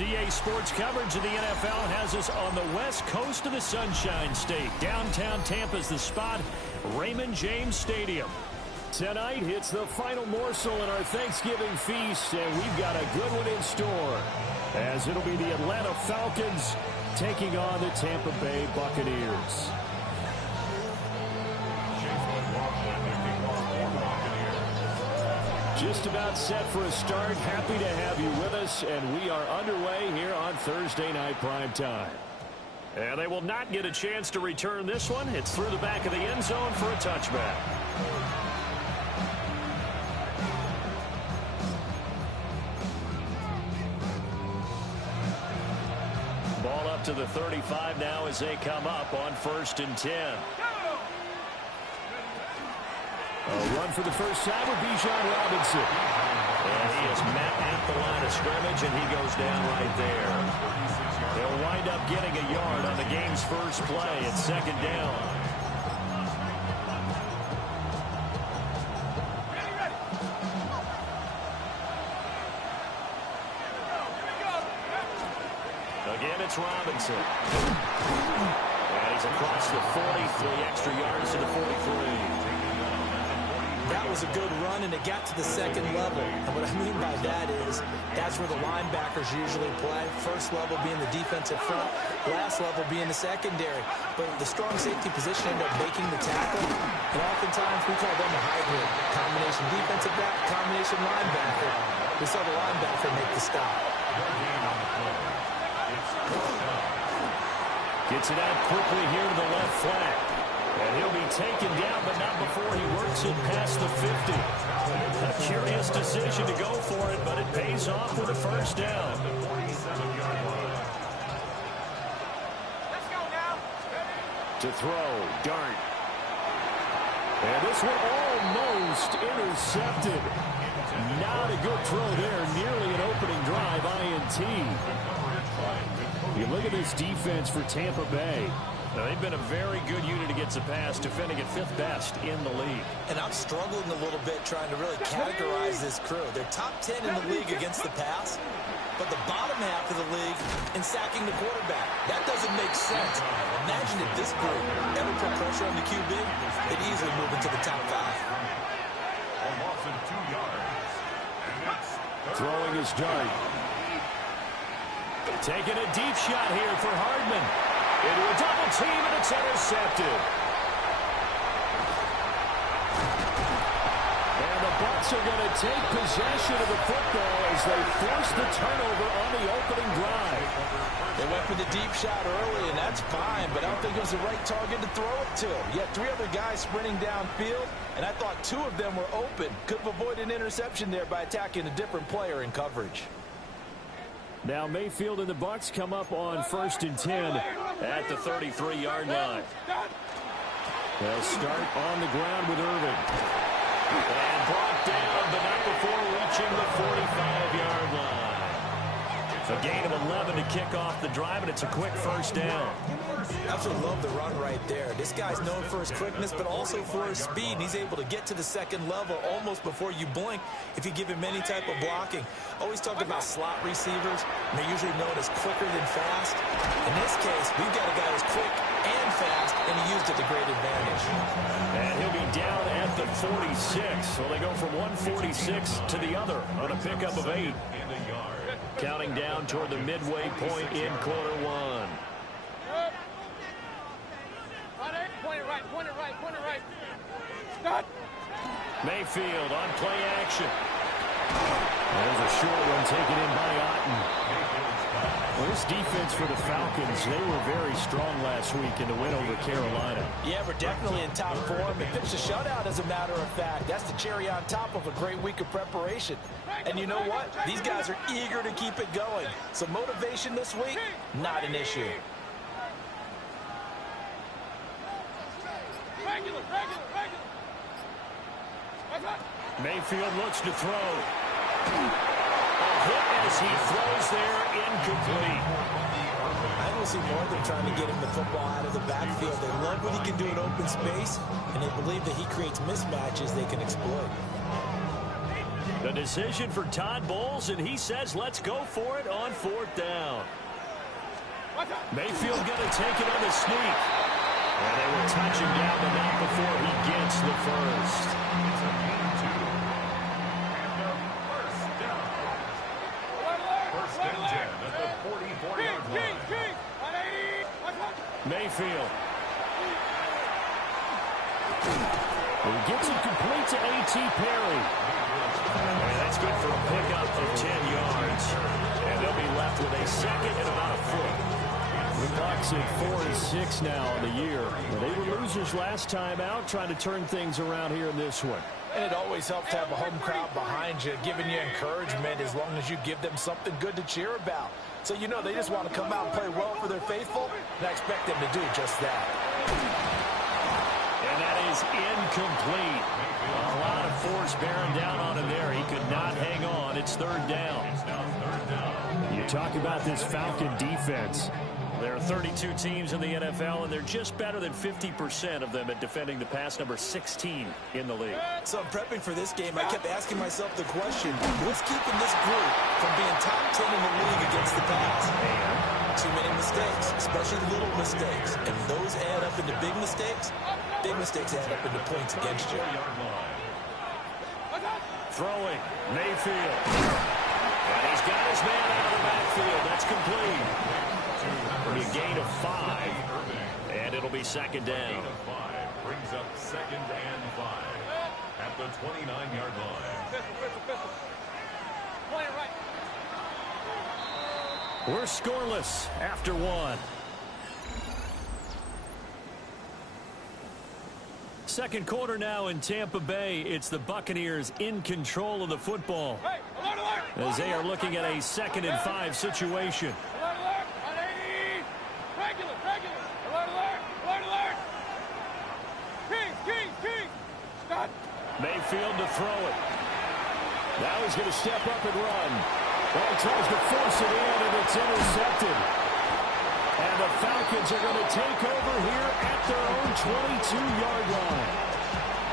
DA Sports coverage of the NFL has us on the west coast of the Sunshine State. Downtown Tampa's the spot, Raymond James Stadium. Tonight, it's the final morsel in our Thanksgiving feast, and we've got a good one in store, as it'll be the Atlanta Falcons taking on the Tampa Bay Buccaneers. Just about set for a start. Happy to have you with us, and we are underway here on Thursday Night Prime Time. And they will not get a chance to return this one. It's through the back of the end zone for a touchback. Ball up to the 35 now as they come up on 1st and 10. A run for the first time with Bijan Robinson. And he is met at the line of scrimmage, and he goes down right there. They'll wind up getting a yard on the game's first play at 2nd down. Again, it's Robinson. And he's across the 40, 3 extra yards to the 43. That was a good run, and it got to the 2nd level. And what I mean by that is that's where the linebackers usually play. First level being the defensive front, last level being the secondary. But the strong safety position ended up making the tackle. And oftentimes we call them a hybrid. Combination defensive back, combination linebacker. We saw the linebacker make the stop. Gets it out quickly here to the left flank. And he'll be taken down, but not before he works it past the 50. A curious decision to go for it, but it pays off with a first down. To throw, Dart. And this one almost intercepted. Not a good throw there, nearly an opening drive, INT. You look at this defense for Tampa Bay. Now, they've been a very good unit against the pass, defending at 5th best in the league. And I'm struggling a little bit trying to really categorize this crew. They're top 10 in the league against the pass, but the bottom half of the league in sacking the quarterback. That doesn't make sense. Imagine if this group ever put pressure on the QB, they'd easily move into the top 5. Throwing his Dart. Taking a deep shot here for Hardman. Into a double team, and it's intercepted. And the Bucs are going to take possession of the football as they force the turnover on the opening drive. They went for the deep shot early, and that's fine, but I don't think it was the right target to throw it to. You had 3 other guys sprinting downfield, and I thought 2 of them were open. Could have avoided an interception there by attacking a different player in coverage. Now Mayfield and the Bucs come up on 1st and 10 at the 33-yard line. They'll start on the ground with Irving. And brought down, but not before reaching the 45-yard line. A gain of 11 to kick off the drive, and it's a quick first down. Absolutely love the run right there. This guy's known for his quickness, but also for his speed. And he's able to get to the 2nd level almost before you blink if you give him any type of blocking. Always talk about slot receivers, and they're usually known as quicker than fast. In this case, we've got a guy who's quick and fast, and he used it to great advantage. And he'll be down at the 46. So they go from 146 to the other on a pickup of 8. Counting down toward the midway point in quarter 1. Point it right. Start. Mayfield on play action. There's a short one taken in by Otten. Well, this defense for the Falcons, they were very strong last week in the win over Carolina. Yeah, we're definitely in top form. They pitched a shutout, as a matter of fact. That's the cherry on top of a great week of preparation. And you know what? These guys are eager to keep it going. So motivation this week, not an issue. Regular. Mayfield looks to throw. A hit as he throws there, incomplete. I don't see more than trying to get him the football out of the backfield. They love what he can do in open space, and they believe that he creates mismatches they can exploit. The decision for Todd Bowles, and he says let's go for it on 4th down. Mayfield going to take it on the sneak. And they will touch him down, but not before he gets the first. First and 10 at the 44-yard line. Mayfield. He gets it complete to A.T. Perry. And that's good for a pickup of 10 yards. And they'll be left with a second and about a foot. The Bucs at 4-6 now on the year. Well, they were losers last time out, trying to turn things around here in this one. And it always helps to have a home crowd behind you, giving you encouragement as long as you give them something good to cheer about. So you know they just want to come out and play well for their faithful, and I expect them to do just that. And that is incomplete. A lot of force bearing down on him there. He could not hang on. It's 3rd down. You talk about this Falcon defense. There are 32 teams in the NFL, and they're just better than 50% of them at defending the pass, number 16 in the league. So prepping for this game, I kept asking myself the question, what's keeping this group from being top 10 in the league against the pass? And too many mistakes, especially little mistakes. And those add up into big mistakes add up into points against you. Throwing, Mayfield. And he's got his man out of the backfield. That's complete. A gain of 5, and it'll be 2nd down. Brings up 2nd and 5 at the 29-yard line. We're scoreless after 1. Second quarter now in Tampa Bay. It's the Buccaneers in control of the football as they are looking at a 2nd and 5 situation. Mayfield to throw it. Now he's going to step up and run. Well, he tries to force it in, and it's intercepted. And the Falcons are going to take over here at their own 22-yard line.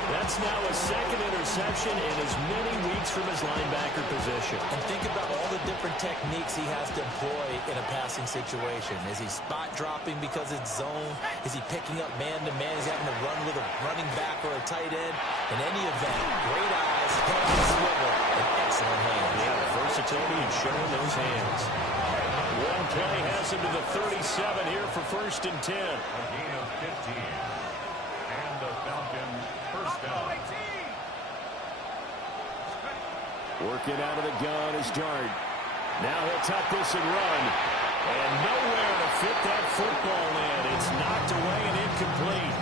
That's now a 2nd interception in as many weeks from his linebacker position. And think about all the different techniques he has to employ in a passing situation. Is he spot dropping because it's zone? Is he picking up man-to-man? Is he having to run with a running back or a tight end? In any event, great eyes, head on the swivel, and excellent hands. Yeah, versatility and showing those hands. One play has him to the 37 here for 1st and 10. A gain of 15. And the Falcon first down. Working out of the gun is Dart. Now he'll tuck this and run. And nowhere to fit that football in. It's knocked away and incomplete.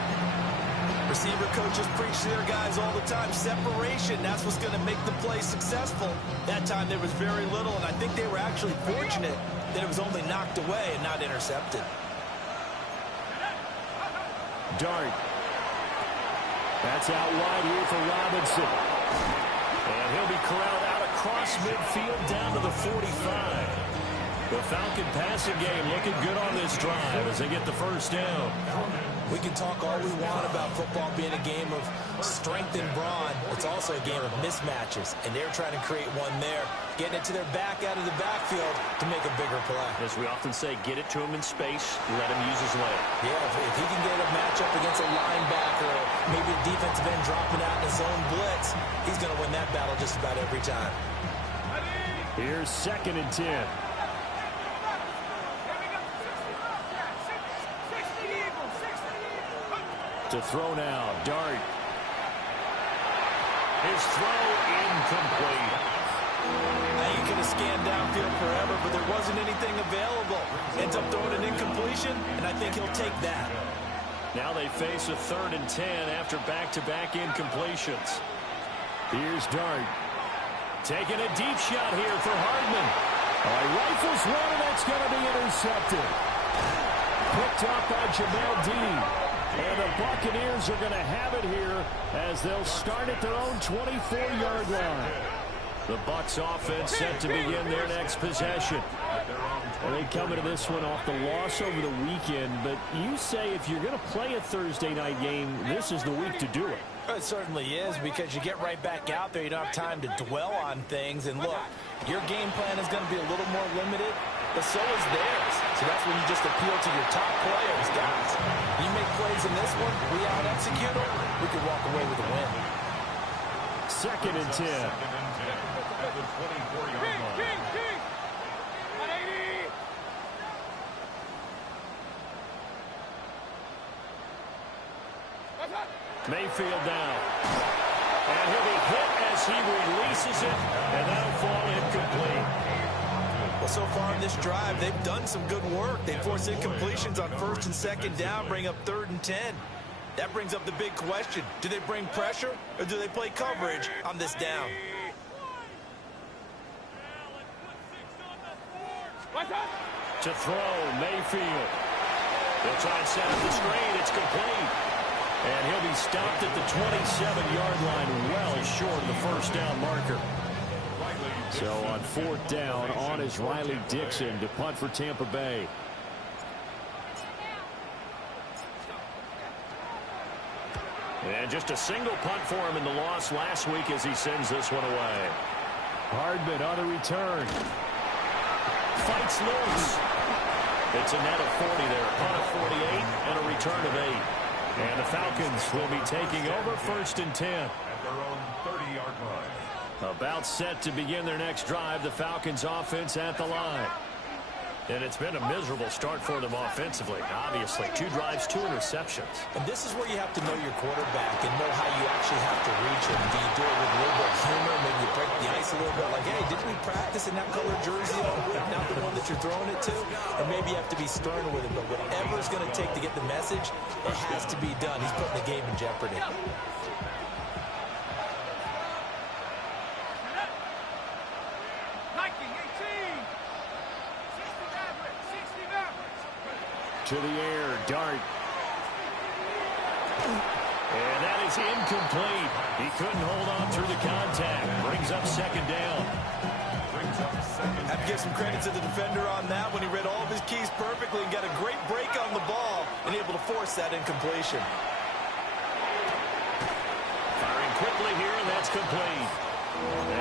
Receiver coaches preach to their guys all the time. Separation, that's what's going to make the play successful. That time there was very little, and I think they were actually fortunate that it was only knocked away and not intercepted. Dart. That's out wide here for Robinson. And he'll be corralled out across midfield down to the 45. The Falcon passing game looking good on this drive as they get the first down. We can talk all we want about football being a game of strength and brawn. It's also a game of mismatches, and they're trying to create one there, getting it to their back out of the backfield to make a bigger play. As we often say, get it to him in space, let him use his leg. Yeah, if he can get a matchup against a linebacker or maybe a defensive end dropping out in a zone blitz, he's going to win that battle just about every time. Here's 2nd and 10. To throw now, Dart. His throw incomplete. Now you could have scanned downfield forever, but there wasn't anything available. Ends up throwing an incompletion, and I think he'll take that. Now they face a 3rd and 10 after back-to-back incompletions. Here's Dart. Taking a deep shot here for Hardman. Rifles one, and that's going to be intercepted. Picked up by Jamel Dean. And the Buccaneers are going to have it here as they'll start at their own 24-yard line. The Bucs offense set to begin their next possession. And they come into this one off the loss over the weekend, but you say if you're going to play a Thursday night game, this is the week to do it. It certainly is, because you get right back out there. You don't have time to dwell on things. And look, your game plan is going to be a little more limited, but so is theirs. So that's when you just appeal to your top players, guys. You make plays in this one, we out-execute them, we can walk away with a win. 2nd and 10. At the 24-yard line. Mayfield down. And he'll be hit as he releases it, and that'll fall incomplete. Well, so far in this drive, they've done some good work. They force incompletions on 1st and 2nd down, bring up 3rd and 10. That brings up the big question. Do they bring pressure, or do they play coverage on this down? To throw, Mayfield. They'll try and set up the screen. It's complete. And he'll be stopped at the 27-yard line, well short of the 1st down marker. So on 4th down, on is Riley Dixon to punt for Tampa Bay. And just a single punt for him in the loss last week as he sends this one away. Hardman on the return. Fights loose. It's a net of 40 there. A punt of 48 and a return of 8. And the Falcons will be taking over 1st and 10. At their own 30-yard line. About set to begin their next drive. The Falcons offense at the line. And it's been a miserable start for them offensively. Obviously, 2 drives, 2 interceptions. And this is where you have to know your quarterback and know how you actually have to reach him. Do you do it with a little bit of humor? Maybe you break the ice a little bit. Like, hey, didn't we practice in that color jersey all week? Not the one that you're throwing it to? And maybe you have to be stern with him. But whatever it's going to take to get the message, it has to be done. He's putting the game in jeopardy. To the air, Dart. And that is incomplete. He couldn't hold on through the contact. Brings up 2nd down. I have to give some credit to the defender on that when he read all of his keys perfectly and got a great break on the ball and able to force that incompletion. Firing quickly here, and that's complete.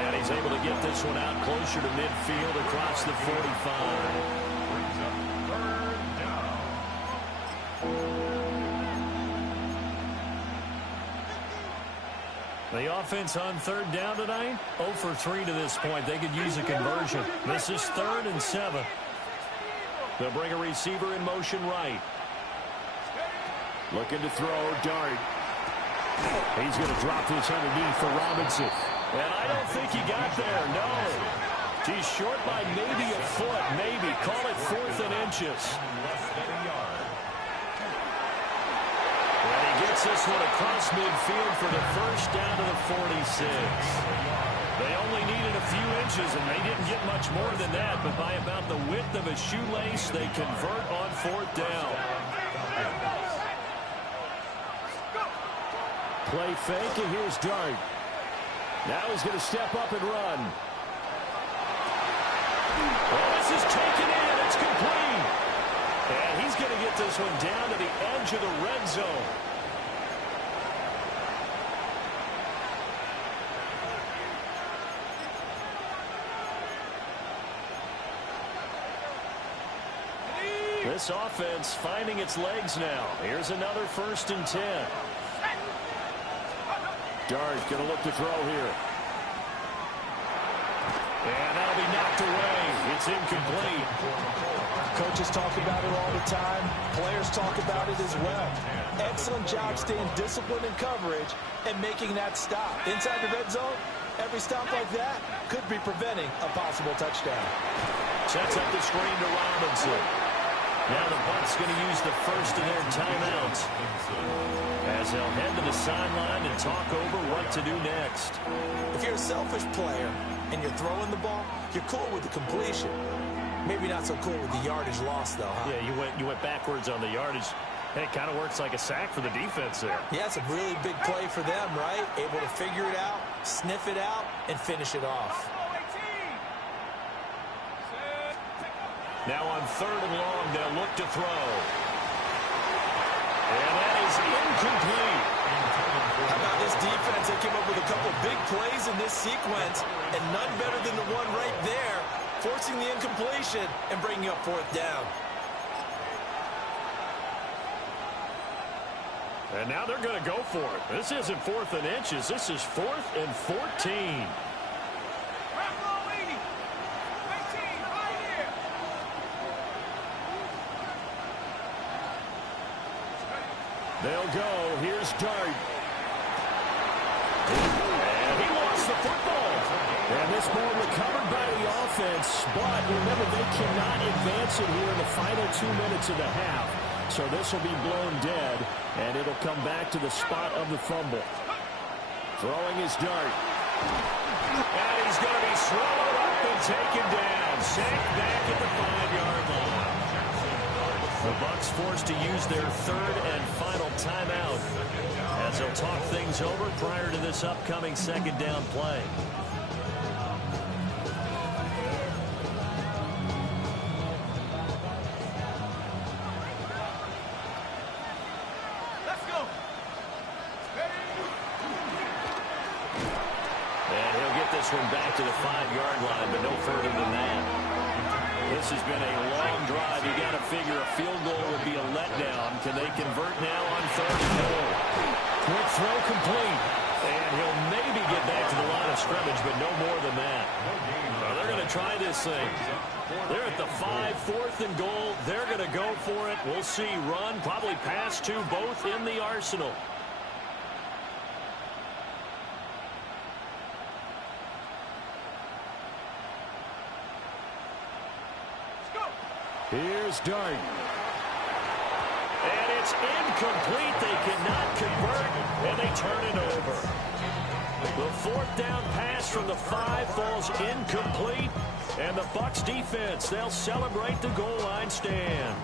And he's able to get this one out closer to midfield across the 45. The offense on 3rd down tonight, 0 for 3 to this point. They could use a conversion. This is 3rd and 7. They'll bring a receiver in motion right. Looking to throw, Dart. He's going to drop this underneath for Robinson. And I don't think he got there, no. He's short by maybe a foot, maybe. Call it 4th and inches. Gets this one across midfield for the 1st down to the 46. They only needed a few inches, and they didn't get much more than that, but by about the width of a shoelace, they convert on 4th down. Play fake, and here's Dart. Now he's going to step up and run. Well, this is taken in. It's complete. And he's going to get this one down to the edge of the red zone. This offense finding its legs now. Here's another 1st and 10. Dart going to look to throw here. And that'll be knocked away. It's incomplete. Coaches talk about it all the time. Players talk about it as well. Excellent job staying disciplined in coverage and making that stop. Inside the red zone, every stop like that could be preventing a possible touchdown. Sets up the screen to Robinson. Now the Bucs going to use the 1st of their timeouts as they'll head to the sideline and talk over what to do next. If you're a selfish player and you're throwing the ball, you're cool with the completion. Maybe not so cool with the yardage loss, though, huh? Yeah, you went backwards on the yardage. It kind of works like a sack for the defense there. Yeah, it's a really big play for them, right? Able to figure it out, sniff it out, and finish it off. Now on 3rd and long, they'll look to throw. And that is incomplete. How about this defense? They came up with a couple big plays in this sequence, and none better than the one right there, forcing the incompletion and bringing up 4th down. And now they're going to go for it. This isn't 4th and inches. This is 4th and 14. They'll go. Here's Dart. And he lost the football. And this ball recovered by the offense. But remember, they cannot advance it here in the final 2 minutes of the half. So this will be blown dead. And it'll come back to the spot of the fumble. Throwing his Dart. And he's going to be swallowed up and taken down. Sacked back at the 5-yard line. The Bucs forced to use their 3rd and final timeout as they'll talk things over prior to this upcoming 2nd down play. Let's go. And he'll get this one back to the 5-yard line, but no further than that. This has been a long drive. You got to figure a field goal would be a letdown. Can they convert now on 3rd and goal? Quick throw complete. And he'll maybe get back to the line of scrimmage, but no more than that. Well, they're going to try this thing. They're at the 5, 4th and goal. They're going to go for it. We'll see. Run, probably pass to both in the arsenal. Here's Dart. And it's incomplete. They cannot convert, and they turn it over. The 4th down pass from the 5 falls incomplete, and the Bucs defense, they'll celebrate the goal line stand.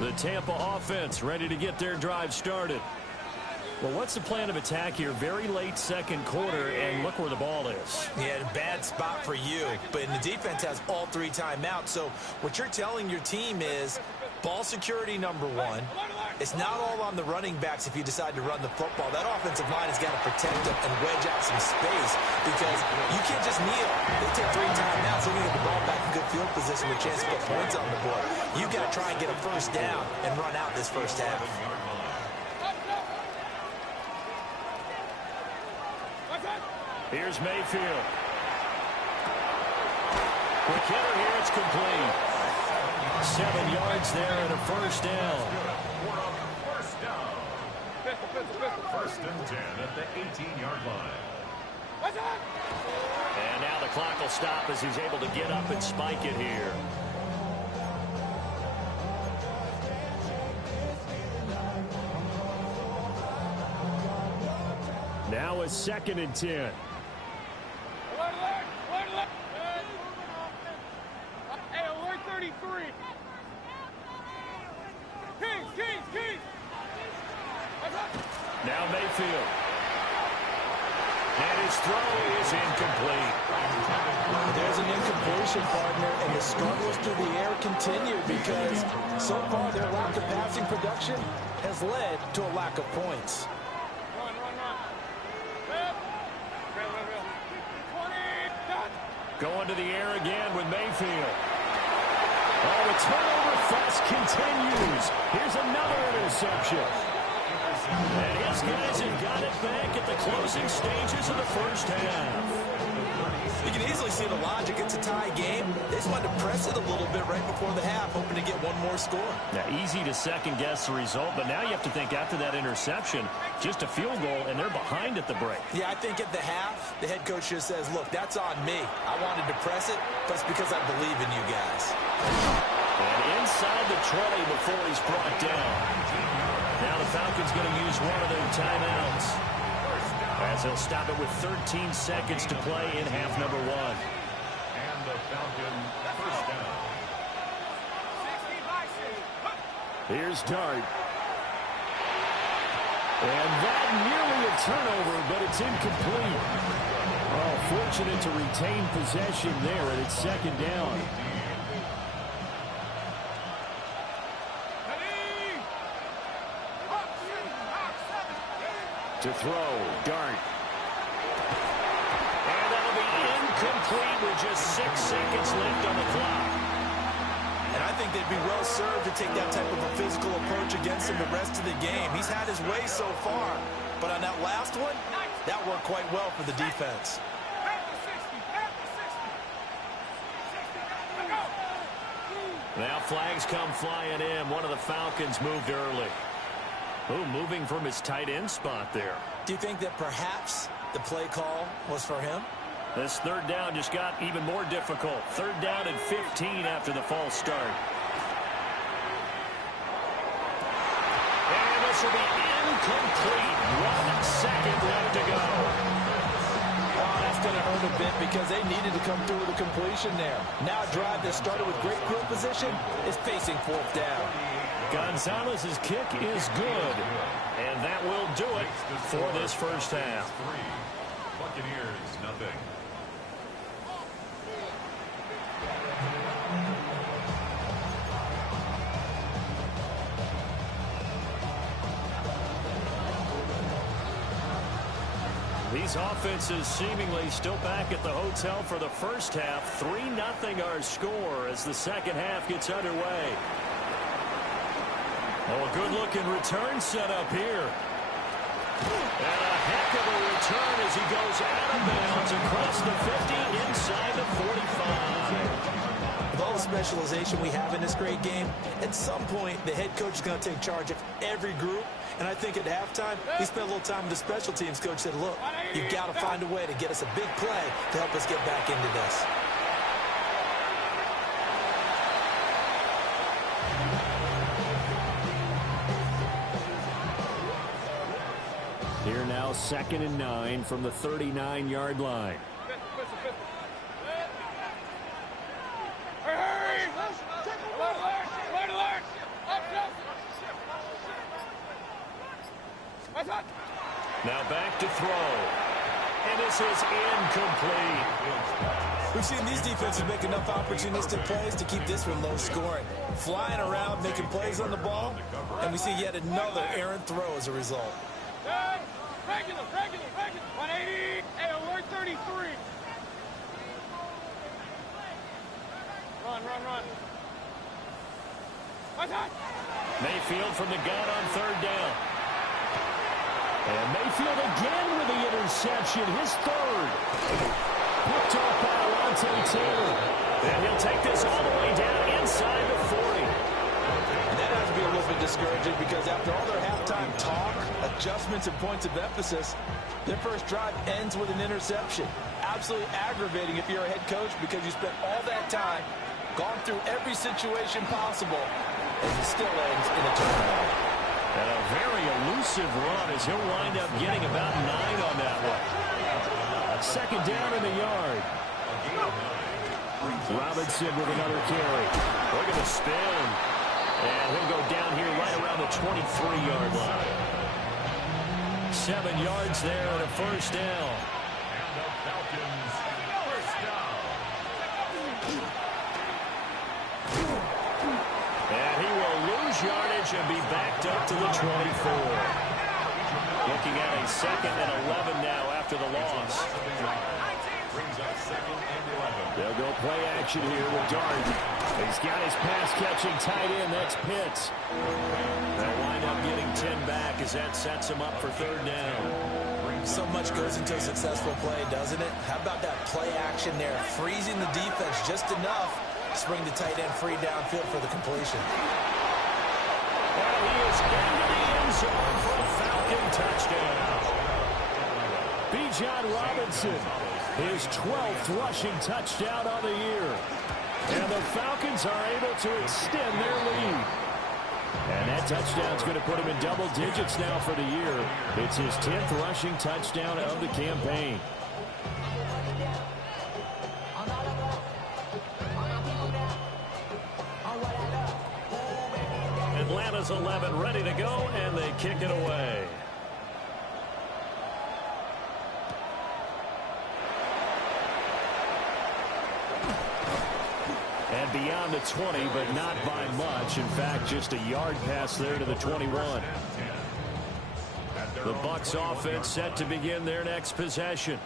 The Tampa offense ready to get their drive started. Well, what's the plan of attack here? Very late 2nd quarter, and look where the ball is. Yeah, bad spot for you, but the defense has all 3 timeouts. So what you're telling your team is ball security number 1. It's not all on the running backs if you decide to run the football. That offensive line has got to protect them and wedge out some space because you can't just kneel. They take 3 timeouts, so you get the ball back in good field position with a chance to put points on the board. You've got to try and get a 1st down and run out this 1st half. Here's Mayfield. Quick hitter here, it's complete. 7 yards there and a 1st down. First down. 1st and 10 at the 18-yard line. And now the clock will stop as he's able to get up and spike it here. Now a 2nd and 10. Hey, alert 33. Kings. Now Mayfield. And his throw is incomplete. There's an incompletion, partner, and the struggles through the air continue because so far their lack of passing production has led to a lack of points. Run. Going to the air again with Mayfield. Oh, the turnover fuss continues. Here's another interception. And his guys have got it back at the closing stages of the 1st half. You can easily see the logic. It's a tie game. They just wanted to press it a little bit right before the half, hoping to get one more score. Now, easy to second-guess the result, but now you have to think after that interception, just a field goal, and they're behind at the break. Yeah, I think at the half, the head coach just says, look, that's on me. I wanted to press it, but it's because I believe in you guys. And inside the 20 before he's brought down. Now the Falcons going to use one of their timeouts, as they'll stop it with 13 seconds to play in half number 1. And the Falcon 1st down. Here's Dart. And that nearly a turnover, but it's incomplete. Oh, fortunate to retain possession there, and it's second down. To throw, Dart. And that'll be incomplete with just 6 seconds left on the clock. And I think they'd be well served to take that type of a physical approach against him the rest of the game. He's had his way so far, but on that last one, that worked quite well for the defense. Now flags come flying in. One of the Falcons moved early. Oh, moving from his tight end spot there. Do you think that perhaps the play call was for him? This third down just got even more difficult. Third down and 15 after the false start. And this will be incomplete. 1 second left to go. Oh, that's going to hurt a bit because they needed to come through with a completion there. Now a drive that started with great field position is facing fourth down. Gonzalez's kick is good. And that will do it for this first half. Buccaneers, nothing. These offenses seemingly still back at the hotel for the first half. 3-0 our score as the second half gets underway. Oh, a good-looking return set up here. And a heck of a return as he goes out of bounds across the 50 inside the 45. With all the specialization we have in this great game, at some point the head coach is going to take charge of every group. And I think at halftime, he spent a little time with the special teams coach, said, look, you've got to find a way to get us a big play to help us get back into this. Here now, 2nd and 9 from the 39-yard line. Now back to throw. And this is incomplete. We've seen these defenses make enough opportunistic plays to keep this one low scoring. Flying around, making plays on the ball, and we see yet another errant throw as a result. Regular. 180. Hey, alert 33. Run. Mayfield from the gun on third down. And Mayfield again with the interception, his third. Picked off by Alontae Taylor. And he'll take this all the way down inside the 40. And that has to be a little bit discouraging because after all their halftime talk, adjustments, and points of emphasis, their first drive ends with an interception. Absolutely aggravating if you're a head coach because you spent all that time, gone through every situation possible, and it still ends in a turnover. And a very elusive run as he'll wind up getting about 9 on that one. Second down in the yard. Robinson with another carry. Look at the spin. And he'll go down here right around the 23-yard line. 7 yards there and a first down. And the Falcons, first down. And he will lose yardage and be backed up to the 24. Looking at a 2nd and 11 now after the loss. Brings up 2nd and 11. They'll go play action here with Dart. He's got his pass-catching tight end. That's Pitts. They'll wind up getting 10 back as that sets him up for third down. So much goes into a successful play, doesn't it? How about that play action there? Freezing the defense just enough to bring the tight end free downfield for the completion. Well, he is into the end zone for a Falcon touchdown. Bijan Robinson, his 12th rushing touchdown on the year. And the Falcons are able to extend their lead. And that touchdown's going to put him in double digits now for the year. It's his 10th rushing touchdown of the campaign. Atlanta's 11 ready to go, and they kick it away. around the 20, but not by much. In fact, just a yard pass there to the 21. The Bucs offense set to begin their next possession.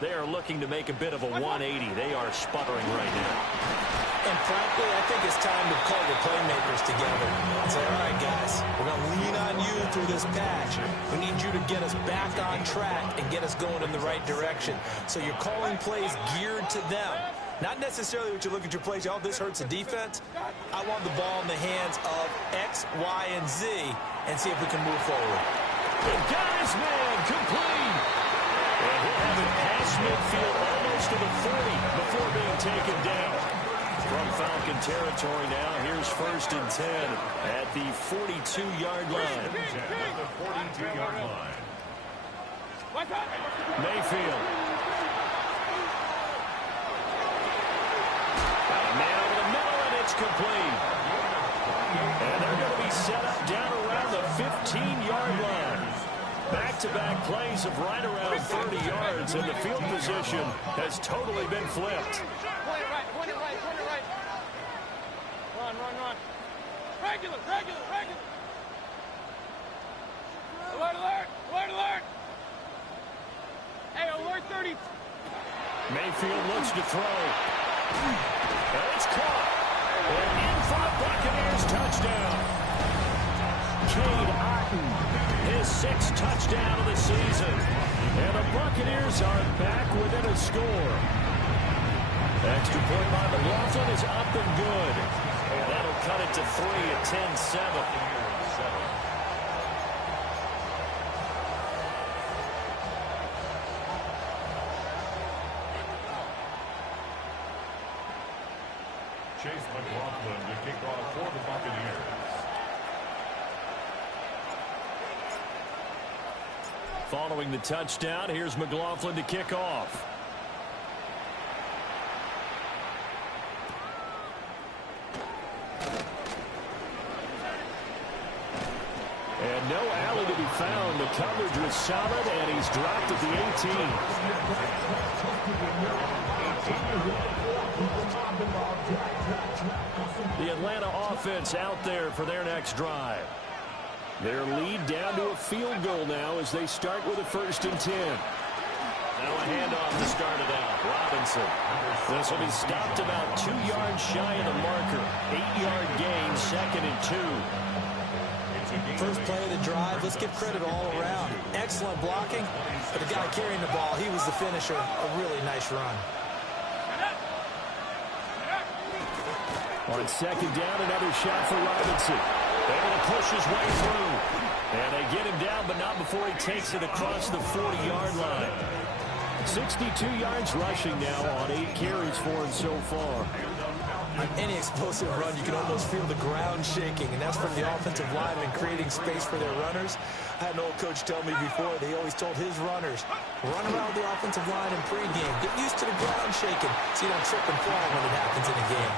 They are looking to make a bit of a 180. They are sputtering right now. And frankly, I think it's time to call your playmakers together and say, all right, guys, we're going to lean on you through this patch. We need you to get us back on track and get us going in the right direction. So you're calling plays geared to them. Not necessarily what you look at your plays, oh, this hurts the defense. I want the ball in the hands of X, Y, and Z and see if we can move forward. The guy's man complete. And he'll have it past midfield almost to the 40 before being taken down. From Falcon territory now, here's 1st and 10 at the 42-yard line. At the 42-yard line. Mayfield. Got a man over the middle, and it's complete. And they're going to be set up down around the 15-yard line. Back-to-back plays of right around 30 yards, and the field position has totally been flipped. Point it right. Run. Regular. Alert. Hey, alert 30. Mayfield looks to throw. And it's caught. And in for the Buccaneers touchdown. Cade Otton, his 6th touchdown of the season. And the Buccaneers are back within a score. Extra point by McLaughlin is up and good. And that'll cut it to 3 at 10-7. Chase McLaughlin to kick off for the Buccaneers. Following the touchdown, here's McLaughlin to kick off. And no alley to be found. The coverage was solid, and he's dropped at the 18. The Atlanta offense out there for their next drive. Their lead down to a field goal now as they start with a 1st and 10. Now a handoff to start it out. Robinson. This will be stopped about 2 yards shy of the marker. 8-yard gain, 2nd and 2. First play of the drive, let's give credit all around. Excellent blocking, but the guy carrying the ball, he was the finisher. A really nice run. On 2nd down, another shot for Robinson. Able to push his way through. And they get him down, but not before he takes it across the 40-yard line. 62 yards rushing now on 8 carries for him so far. On any explosive run, you can almost feel the ground shaking, and that's from the offensive linemen creating space for their runners. I had an old coach tell me before, they always told his runners, run around the offensive line in pregame. Get used to the ground shaking so you don't trip and fall when it happens in a game.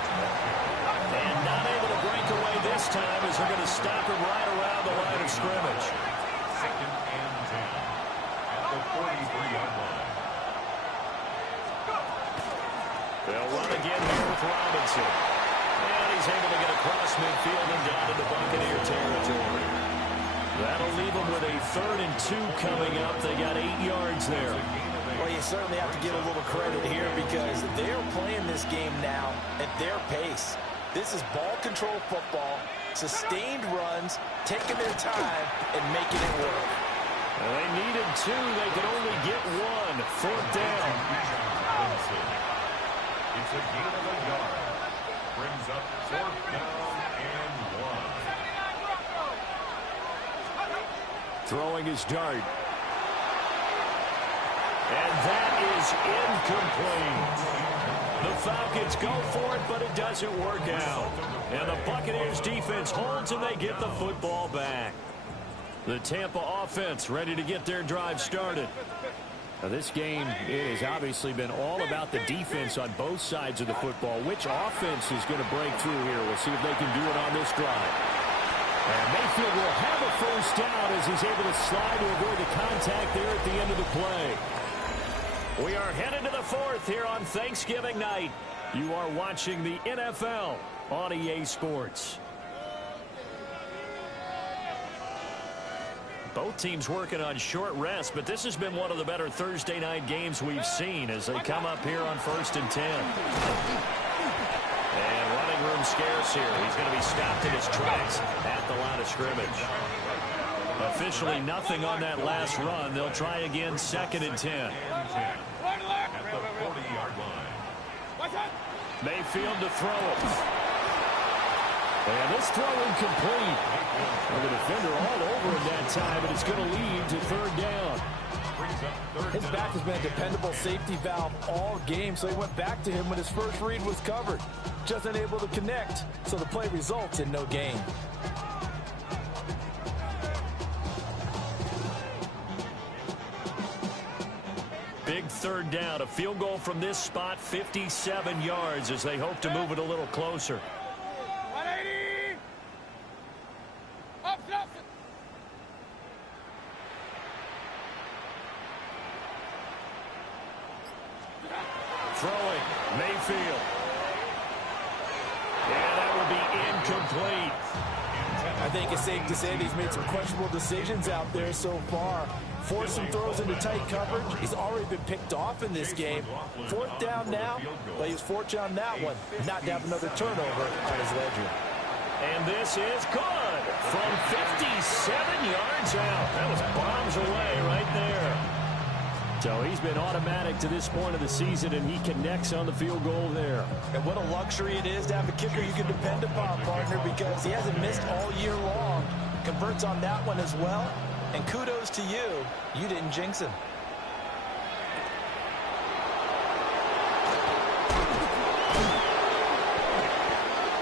And not able to break away this time as they're going to stop him right around the line of scrimmage. 2nd and 10 at the 43-yard line. They'll run again here with Robinson. And he's able to get across midfield and down into Buccaneer territory. That'll leave them with a 3rd and 2 coming up. They got 8 yards there. Well, you certainly have to give a little credit here because they're playing this game now at their pace. This is ball control football, sustained runs, taking their time, and making it work. Well, they needed 2. They could only get 1. 4th down. It's a gain of a yard. Brings up 4th down and 1. Throwing his dart. And that is incomplete. The Falcons go for it, but it doesn't work out. And the Buccaneers defense holds, and they get the football back. The Tampa offense ready to get their drive started. Now, this game, it has obviously been all about the defense on both sides of the football. Which offense is going to break through here? We'll see if they can do it on this drive. And Mayfield will have a 1st down as he's able to slide to avoid the contact there at the end of the play. We are headed to the 4th here on Thanksgiving night. You are watching the NFL on EA Sports. Both teams working on short rest, but this has been one of the better Thursday night games we've seen as they come up here on 1st and 10. And running room scarce here. He's going to be stopped in his tracks at the line of scrimmage. Officially nothing on that last run. They'll try again 2nd and 10. At the 40-yard line. Mayfield to throw it. And this throw incomplete. And the defender all over him that time, and it's going to lead to 3rd down. His back has been a dependable safety valve all game, so he went back to him when his first read was covered. Just unable to connect, so the play results in no gain. Big 3rd down. A field goal from this spot, 57 yards as they hope to move it a little closer. 180. Up, up. Throwing, Mayfield. And that will be incomplete. I think it's safe to say that he's made some questionable decisions out there so far. Forced some throws into tight coverage. He's already been picked off in this game. 4th down now, but he was fortunate on that one not to have another turnover on his ledger. And this is good from 57 yards out. That was bombs away right there. So he's been automatic to this point of the season, and he connects on the field goal there. And what a luxury it is to have a kicker you can depend upon, partner, because he hasn't missed all year long. Converts on that one as well. And kudos to you. You didn't jinx him.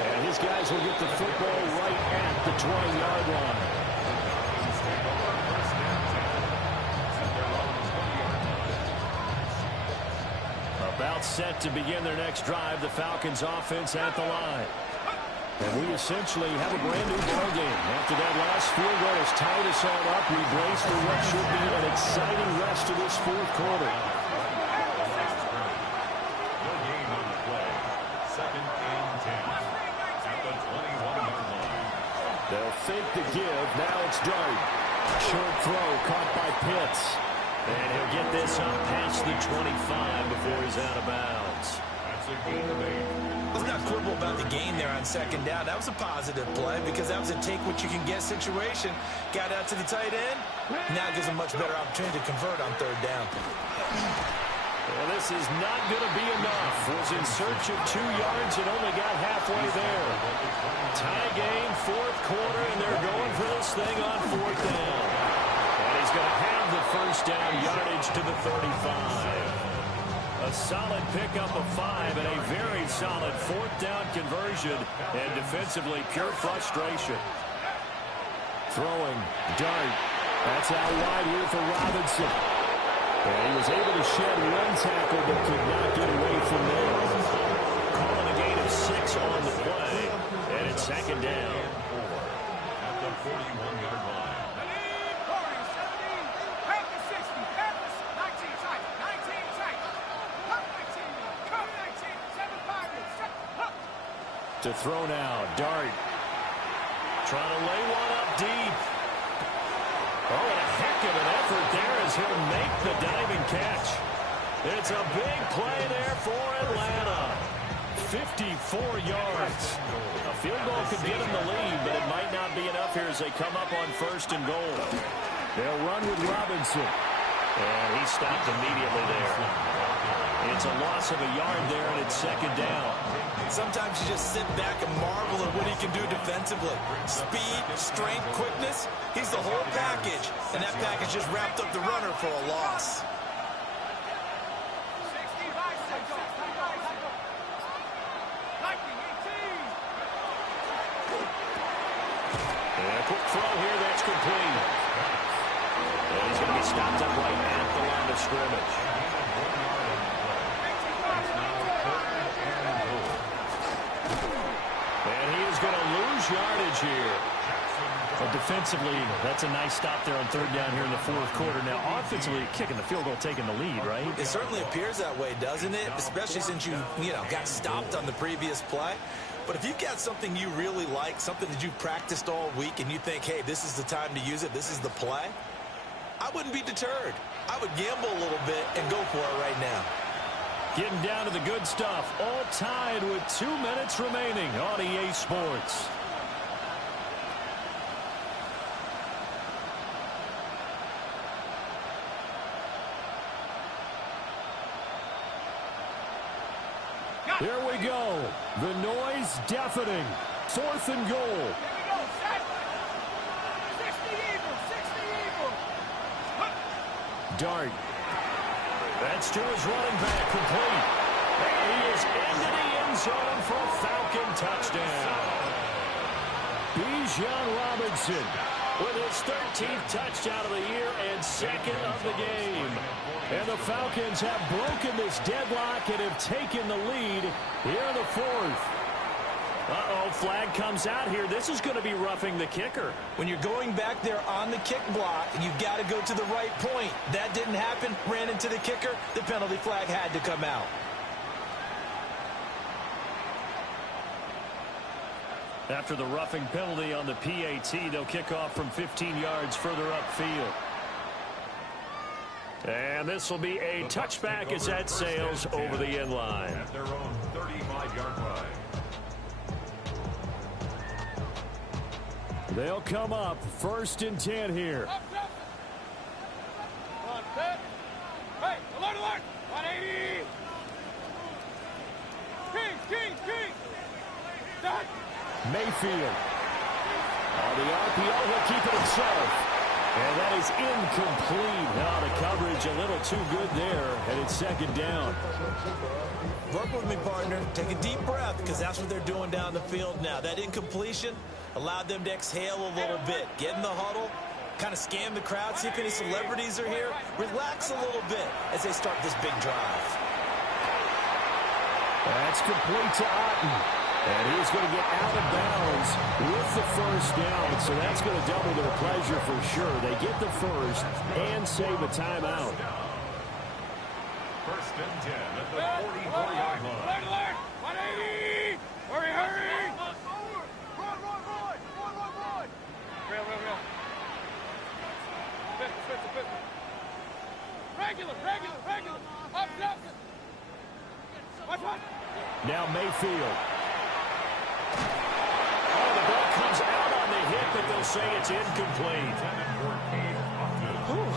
And his guys will get the football right at the 20-yard line. About set to begin their next drive, the Falcons offense at the line. And we essentially have a brand new ball game. After that last field goal has tied us all up, we brace for what should be an exciting rest of this 4th quarter. No game on the play. 2nd and 10. At the 21-yard line. They'll fake the give. Now it's Dart. Short throw caught by Pitts. And he'll get this up past the 25 before he's out of bounds. That's a gain of 8. Let's not quibble about the gain there on 2nd down. That was a positive play because that was a take-what-you-can-get situation. Got out to the tight end. Now gives him a much better opportunity to convert on 3rd down. Well, this is not going to be enough. Was in search of 2 yards and only got halfway there. Tie game, 4th quarter, and they're going for this thing on 4th down. And he's going to have the 1st down yardage to the 35. A solid pickup of 5 and a very solid 4th down conversion, and defensively pure frustration. Throwing, Dart. That's out wide here for Robinson. And he was able to shed 1 tackle but could not get away from there. Calling a gain of 6 on the play, and it's 2nd down. At the 41-yard line. To throw now, Dart. Trying to lay one up deep. Oh, and a heck of an effort there as he'll make the diving catch. It's a big play there for Atlanta. 54 yards. A field goal could get him the lead, but it might not be enough here as they come up on 1st and goal. They'll run with Robinson. And he stopped immediately there. It's a loss of a yard there, and it's 2nd down. Sometimes you just sit back and marvel at what he can do defensively. Speed, strength, quickness, he's the whole package. And that package just wrapped up the runner for a loss. And a quick throw here that's complete. And he's going to be stopped up right at the line of scrimmage. And he is going to lose yardage here. Well, defensively, that's a nice stop there on third down here in the fourth quarter. Now, offensively, kicking the field goal, taking the lead, right? It certainly appears that way, doesn't it? Especially since you got stopped on the previous play. But if you've got something you really like, something that you've practiced all week, and you think, hey, this is the time to use it, this is the play, I wouldn't be deterred. I would gamble a little bit and go for it right now. Getting down to the good stuff. All tied with 2 minutes remaining on EA Sports. There we go. The noise deafening. 4th and goal. Here we go, set. 60 Eagles, 60 Eagles. Dart. That's to his running back, complete. And he is into the end zone for a Falcon touchdown. Bijan Robinson with his 13th touchdown of the year and 2nd of the game. And the Falcons have broken this deadlock and have taken the lead here in the 4th. Uh-oh, flag comes out here. This is going to be roughing the kicker. When you're going back there on the kick block, you've got to go to the right point. That didn't happen. Ran into the kicker. The penalty flag had to come out. After the roughing penalty on the PAT, they'll kick off from 15 yards further upfield. And this will be a touchback as that sails over the end line. At their own 35-yard line. They'll come up 1st and 10 here. Up, up. On, set. Hey, alert, alert. 180. King. Done. Mayfield. On the RPO, he'll keep it himself. And that is incomplete. Now the coverage a little too good there, and it's 2nd down. Work with me, partner. Take a deep breath, because that's what they're doing down the field now. That incompletion allowed them to exhale a little bit. Get in the huddle, kind of scan the crowd, see if any celebrities are here. Relax a little bit as they start this big drive. That's complete to Otten. And he's going to get out of bounds with the 1st down. So that's going to double their pleasure for sure. They get the 1st and save a timeout. 1st and 10 at the 44-yard line. Alert, alert. 180. Hurry. Run. Real. Pistol. Regular. Up. Watch one. Now Mayfield. Oh, the ball comes out on the hit, but they'll say it's incomplete.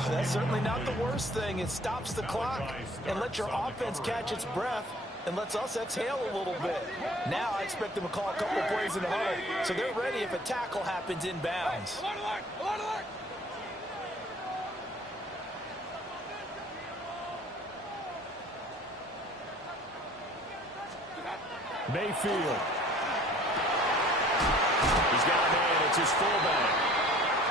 That's certainly not the worst thing. It stops the clock and lets your offense catch its breath and lets us exhale a little bit. Now I expect them to call a couple plays in the huddle, so they're ready if a tackle happens inbounds. Alert. Mayfield. He's got a man. It's his fullback.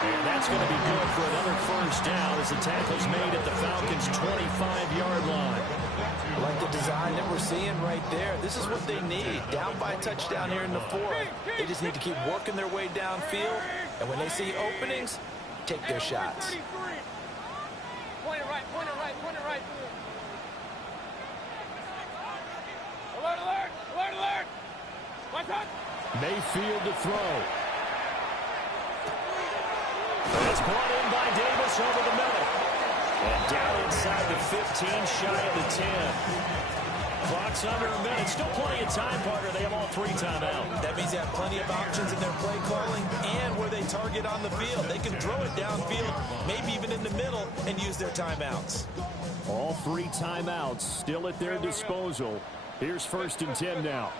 And that's going to be good for another 1st down as the tackle's made at the Falcons' 25-yard line. I like the design that we're seeing right there. This is what they need. Down by a touchdown here in the 4th. They just need to keep working their way downfield. And when they see openings, take their shots. Point it right. Alert. Watch out. Mayfield to throw. That's brought in by Davis over the middle. And down inside the 15, shy of the 10. Clock's under a minute. Still plenty of time, partner. They have all 3 timeouts. That means they have plenty of options in their play calling and where they target on the field. They can throw it downfield, maybe even in the middle, and use their timeouts. All 3 timeouts still at their disposal. Here's 1st and 10 now.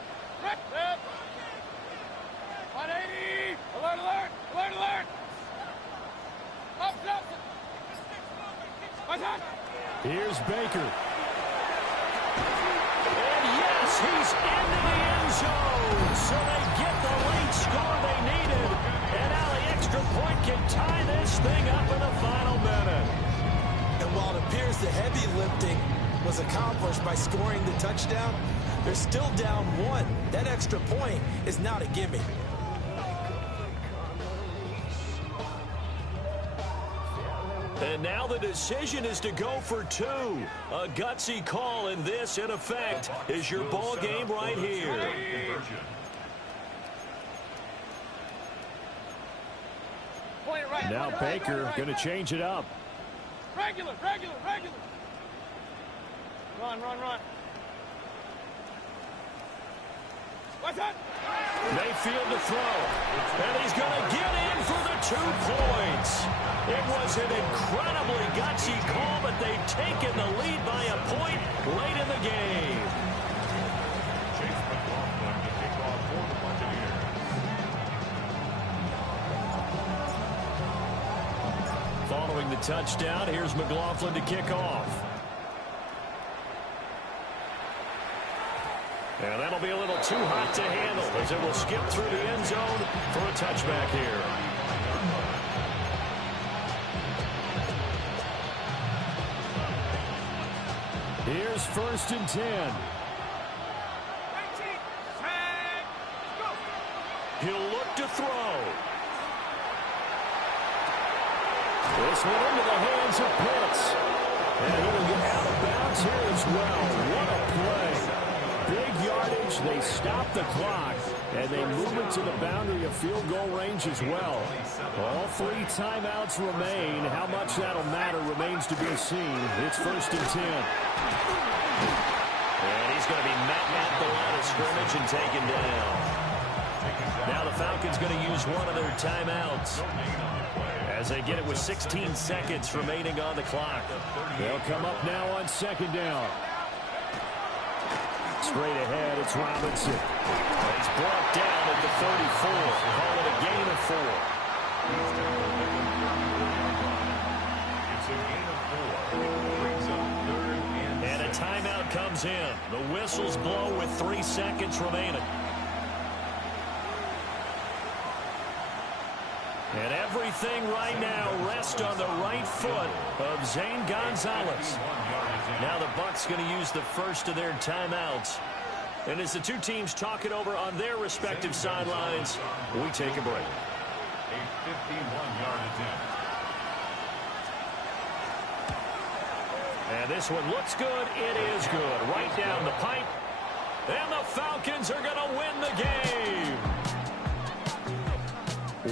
180. Alert. Up. Watch out. Here's Baker. And yes, he's into the end zone. So they get the late score they needed. And now the extra point can tie this thing up in the final minute. And while it appears the heavy lifting was accomplished by scoring the touchdown, they're still down 1. That extra point is not a gimme. And now the decision is to go for two. A gutsy call, and this, in effect, is your ball game right here. Now Baker going to change it up. Regular. Run. What's that? Mayfield to throw. And he's going to get in for the 2 points. It was an incredibly gutsy call, but they've taken the lead by a point late in the game. Following the touchdown, here's McLaughlin to kick off. And that'll be a little too hot to handle as it will skip through the end zone for a touchback here. Here's 1st and 10. He'll look to throw. This one into the hands of Pitts. And he'll get out of bounds here as well. What a play. Big yardage. They stop the clock. And they move it to the boundary of field goal range as well. All 3 timeouts remain. How much that'll matter remains to be seen. It's 1st and 10. And he's going to be met at the line of scrimmage and taken down. Now the Falcons going to use one of their timeouts as they get it with 16 seconds remaining on the clock. They'll come up now on 2nd down. Straight ahead, it's Robinson. He's brought down at the 34. Call it a gain of 4. It's a gain of 4. It brings up 3rd and a timeout comes in. The whistles blow with 3 seconds remaining. And everything right now rests on the right foot of Zane Gonzalez. Now the Bucs going to use the first of their timeouts. And as the 2 teams talk it over on their respective sidelines, we take a break. A 51-yard attempt. And this one looks good. It is good. Right down the pipe. And the Falcons are going to win the game.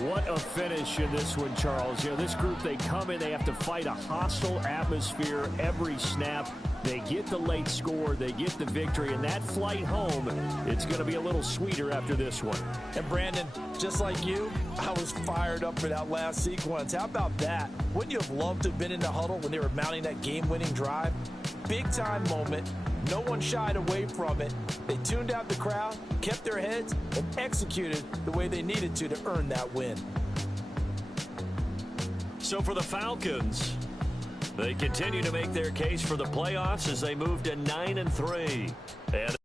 What a finish in this one, Charles. You know, this group, they come in, they have to fight a hostile atmosphere every snap. They get the late score, they get the victory, and that flight home, it's going to be a little sweeter after this one. And Brandon, just like you, I was fired up for that last sequence. How about that? Wouldn't you have loved to have been in the huddle when they were mounting that game-winning drive? Big-time moment. No one shied away from it. They tuned out the crowd, kept their heads, and executed the way they needed to earn that win. So for the Falcons, they continue to make their case for the playoffs as they move to 9-3. And